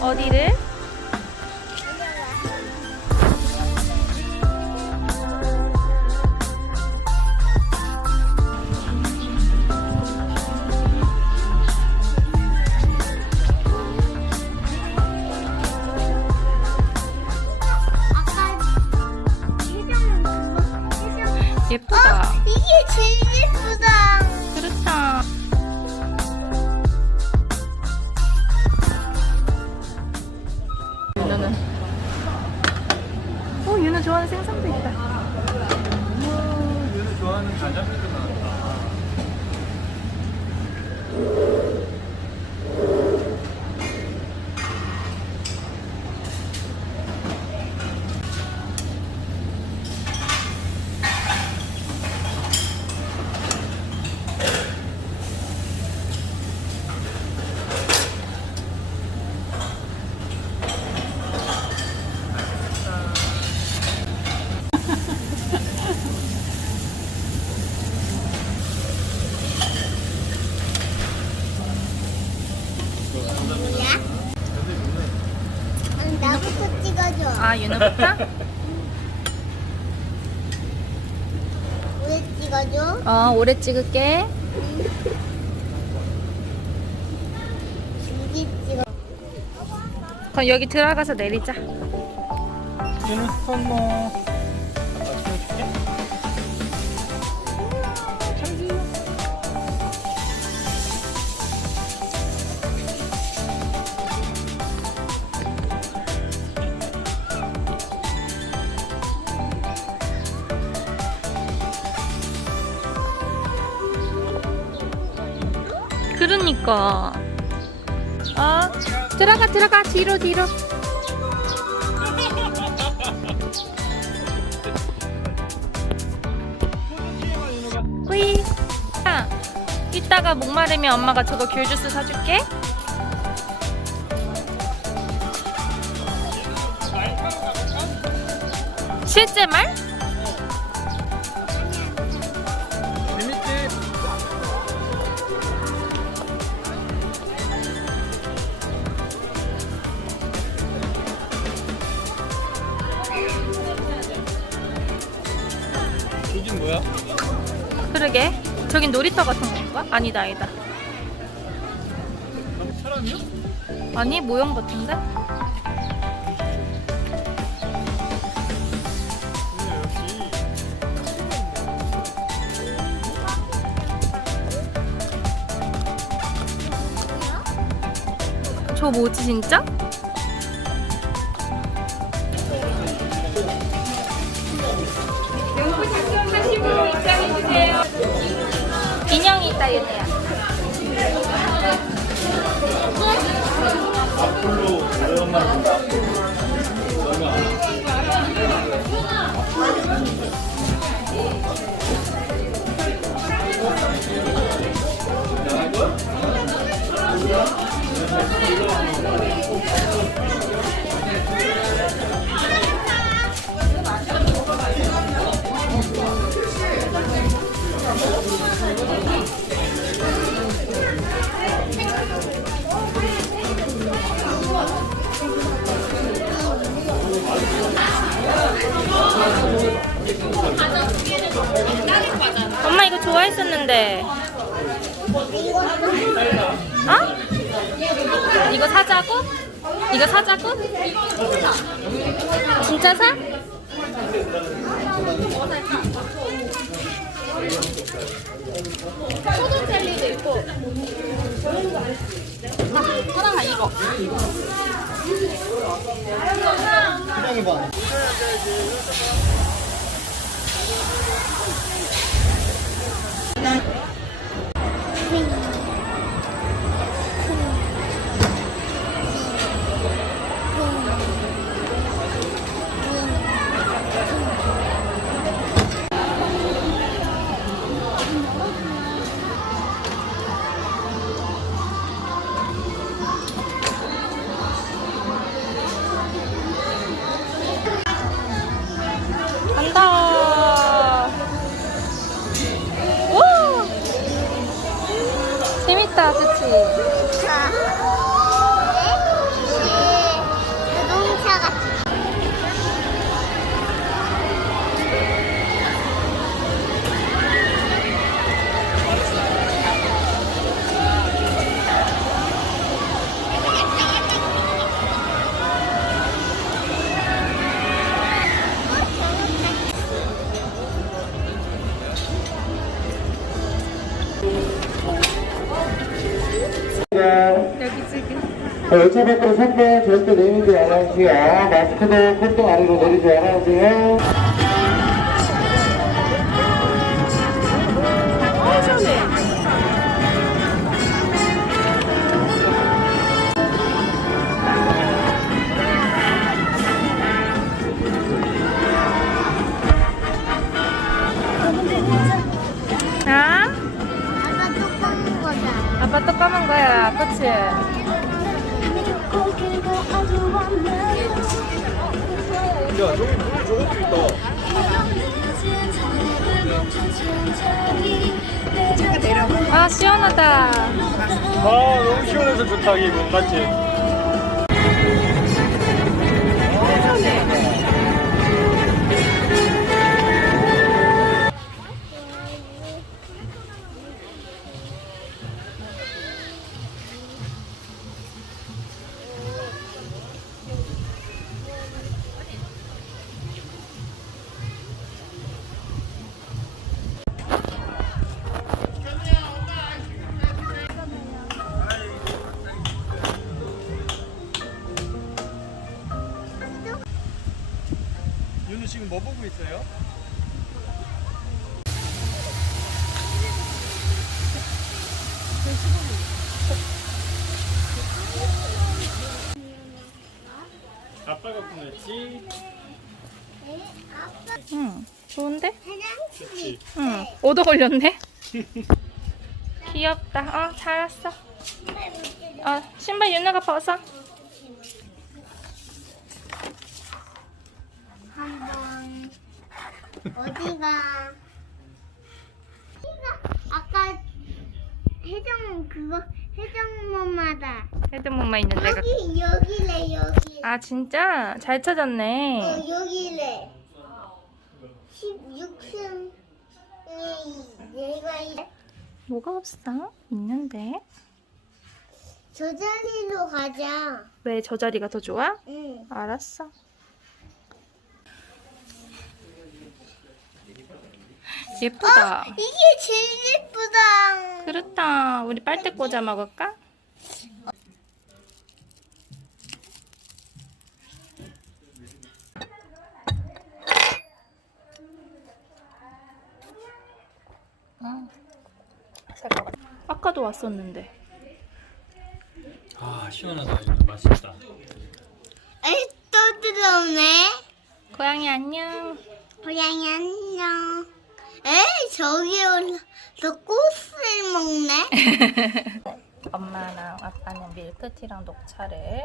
어디를? 오래 찍을게. 그럼 여기 들어가서 내리자. 얘는 스펀머. 그러니까. 어, 들어가, 들어가. 뒤로, 뒤로. 후이. 야, 이따가 목마르면 엄마가 저거 귤 주스 사줄게. 실제 말? 그러게. 저긴 놀이터 같은 건가? 아니다, 아니다. 사람이야? 아니, 모형 같은데? 여기 저 뭐지, 진짜? 있다, 얘네야. 앞으로 오랜만에 본다. 엄마 했었는데. 어? 이거 사자고? 이거 사자고? 진짜 사? 소금 젤리도 있고. 하나 이거. 시장에 봐. 예쁘다, 여기 지금. 열차 밖으로 선배 절대 내밀지 말아주세요. 마스크도 콧등 아래로 내리지 말아주세요. 까만 거야, 그치? 야 저기 물에 저것도 있다. 아, 시원하다. 아 너무 시원해서 좋다 기분 맞지? 지금 뭐 보고 있어요? 아빠가 꾸몄지? 응, 좋은데? 화장실이. 응, 오도 걸렸네? 귀엽다. 어, 잘 왔어. 어, 신발 윤나가 벗어. 한번 어디가? 아까 해정 그거 해정모마다 헤드문만 있는 데가. 여기 여기래 여기. 아, 진짜? 잘 찾았네. 어 여기래. 16층 내가 이- 뭐가 없어? 있는데. 저 자리로 가자. 왜 저 자리가 더 좋아? 응. 알았어. 예쁘다. 이게 제일 예쁘다. 그렇다. 우리 빨대 꽂아 먹을까? 아. 아까도 왔었는데. 아 시원하다 맛있다. 에이 또 들어오네. 고양이 안녕. 고양이 안녕. 에이 저기 올라서 꽃을 먹네. 엄마랑 아빠는 밀크티랑 녹차를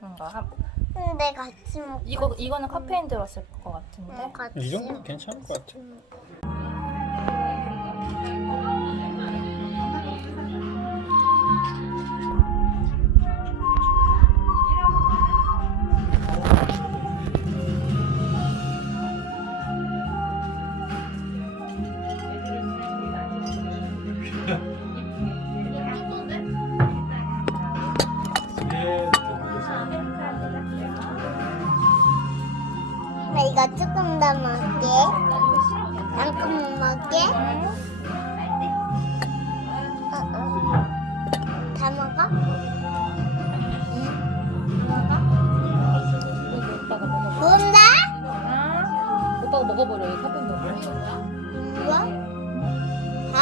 이거 한 근데 같이 먹. 이거 이거는 카페인 들었을 것 같은데. 같이. 이 정도면 괜찮을 것 같아. 나 먹어버려. 이 카페인 먹어. 뭐? 다?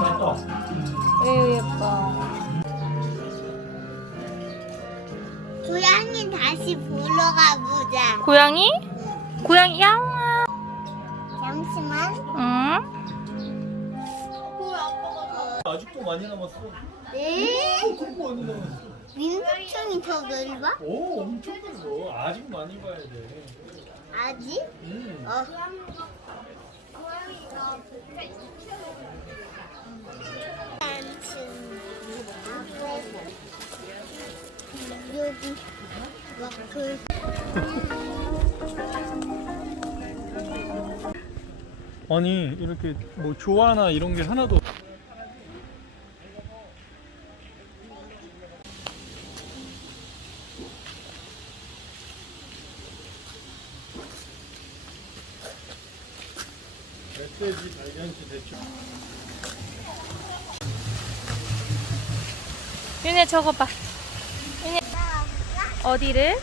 먹어? 에휴 예뻐. 고양이 다시 보러 가보자. 고양이? 고양이 야옹아. 잠시만. 응? 아직도 많이 남았어. 네? 그거 많이 남았어. 민속촌이 더 넓어? 오 엄청 넓어. 아직 많이 봐야 돼. 아직? 음. 어. 여기 와플 아니 이렇게 뭐 조화나 이런 게 하나도 멧돼지 발견지 대충 윤혜 저거 봐. 윤혜 어디를?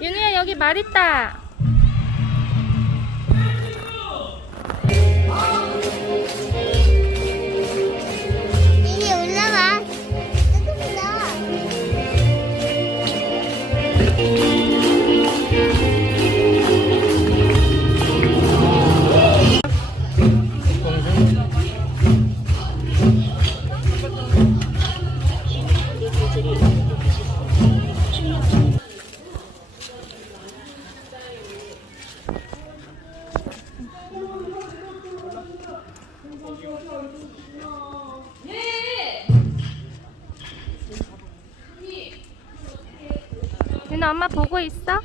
윤혜야 여기 말 있다. 윤혜 엄마 보고 있어?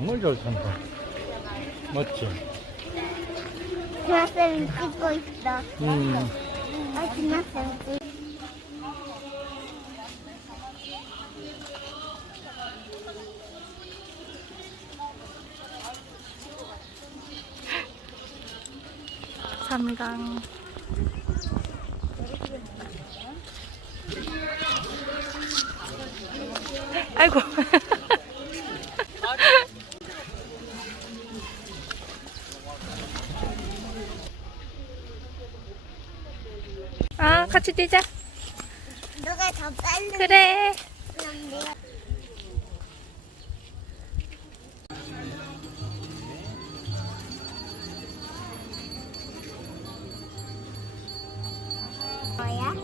정말 잘 산다. 맞지? 김학쌤이 찍고 있어. 음. 아 김학쌤 찍삼 같이 뛰자. 누가 더 빨리 그래. 뭐야?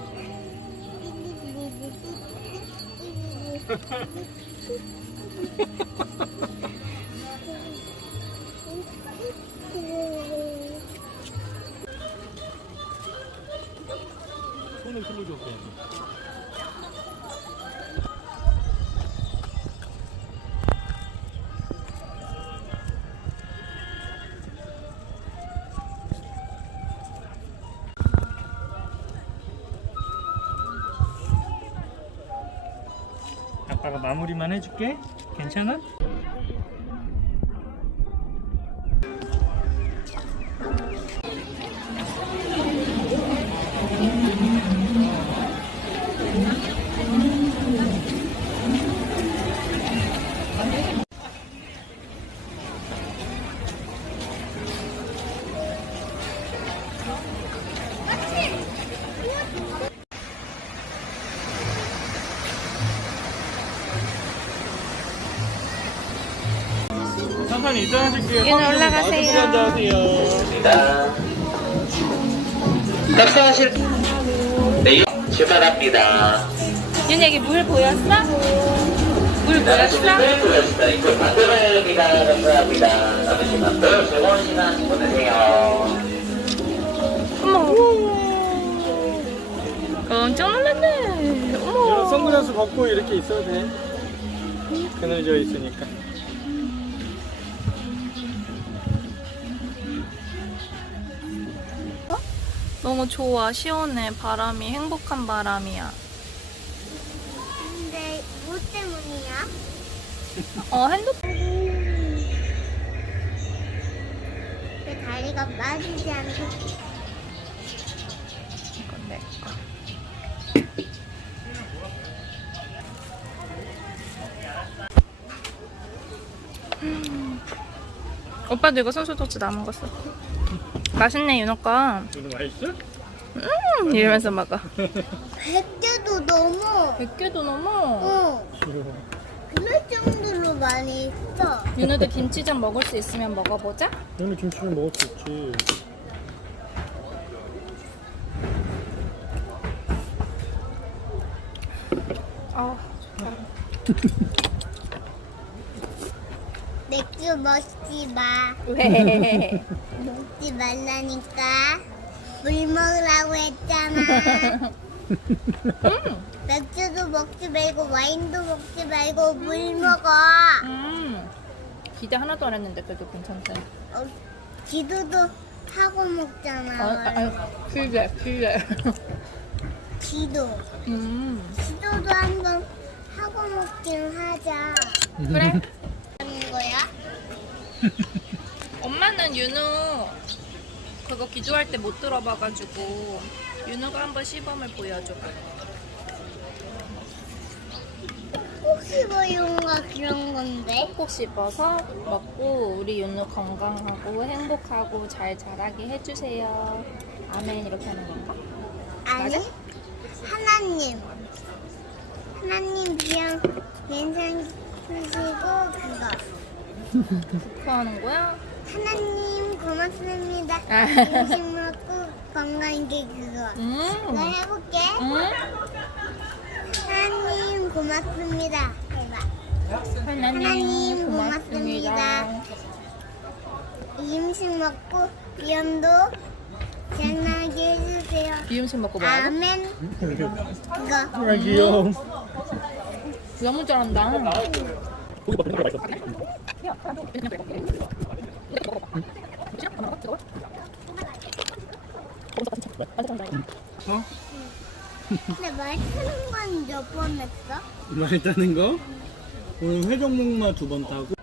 마무리만 해줄게 괜찮아? 입장하실게요 윤 올라가세요. 탑승하실 네, 출발합니다. 윤혁이 물 보였어? 물 보였어? 보였습니다. 이쪽 반대방향입니다. 감사합니다. 잠시만 더 즐거운 시간 보내세요. 어머. 깜짝 놀랐네. 어머. 선글라스 벗고 이렇게 있어도 돼 그늘져 있으니까 너무 좋아. 시원해. 바람이 행복한 바람이야. 근데 뭐 때문이야? 어, 핸드폰. 내 다리가 빠지지 않고 음. 오빠도 이거 손수 토치 남은 거 써. 맛있네 윤호 거. 이거 맛있어? 음, 이러면서 먹어. 100개도 넘어. 100개도 넘어. 어. 그럴 정도로 많이 있어. 윤호도 김치전 먹을 수 있으면 먹어보자. 오늘 김치를 먹을 수 있지. 아, 맥주 먹지 마. 왜? 먹지 말라니까. 물 먹으라고 했잖아. 맥주도 먹지 말고 와인도 먹지 말고 물 먹어. 음, 기대 하나도 안 했는데 그래도 괜찮대. 어, 기도도 하고 아, 먹잖아. 아, 아, 기대, 기대. 기도. 음, 기도도 한번 하고 먹긴 하자. 그래. 하는 거야? 엄마는 윤우 그거 기도할 때 못 들어봐가지고 윤우가 한번 시범을 보여줘봐. 혹시 뭐용가 그런 건데? 꼭 씹어서 먹고 우리 윤우 건강하고 행복하고 잘 자라게 해주세요. 아멘 이렇게 하는 건가? 아니, 맞아? 하나님. 하나님 비양 괜찮으시고 그거. 그거 하는 거야? 하나님 고맙습니다. 아. 음식 먹고 건강하게 그거. 음. 나 해볼게. 음. 하나님 고맙습니다. 해봐. 하나님, 하나님 고맙습니다. 고맙습니다. 이 음식 먹고 비염도 장난하게 해주세요. 이 음식 먹고 뭐하고? 아멘. 그거. 아 귀여워. 너무 잘한다. 고기 거 맛있어. 어? 근데 맛있는 건 몇 번 했어? 맛있다는 거? 오늘 회전목마 두 번 타고.